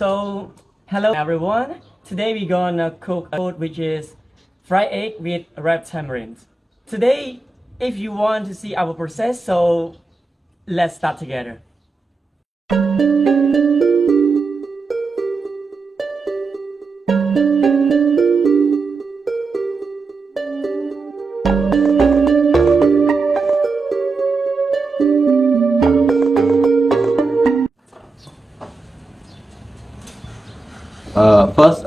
So, hello everyone. Today we're gonna cook a food which is fried egg with red tamarind. Today, if you want to see our process, so let's start together. First,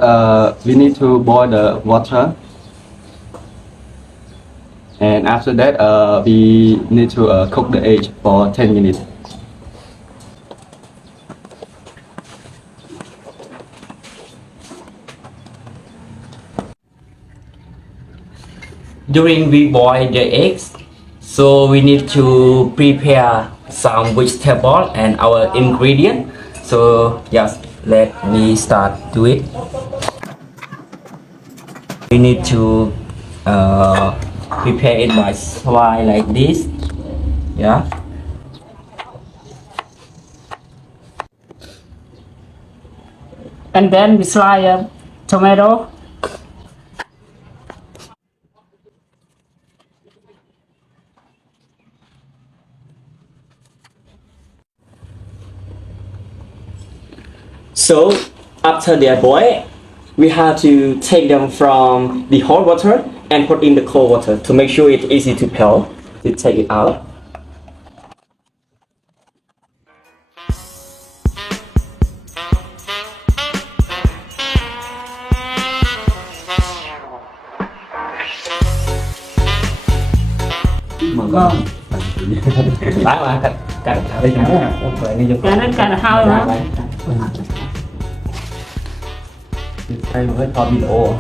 we need to boil the water, and after that, we need to cook the egg for 10 minutes. During we boil the eggs, so we need to prepare some vegetable and our ingredient. So yes, let me start do it. We need to prepare it by slide like this. Yeah. And then we slide a tomato. So after they are boiled, we have to take them from the hot water and put in the cold water to make sure it's easy to peel. To take it out. Vâng. Lá mà cắt đi Cái nó cà hao mà. Đây mới cho video.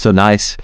So nice.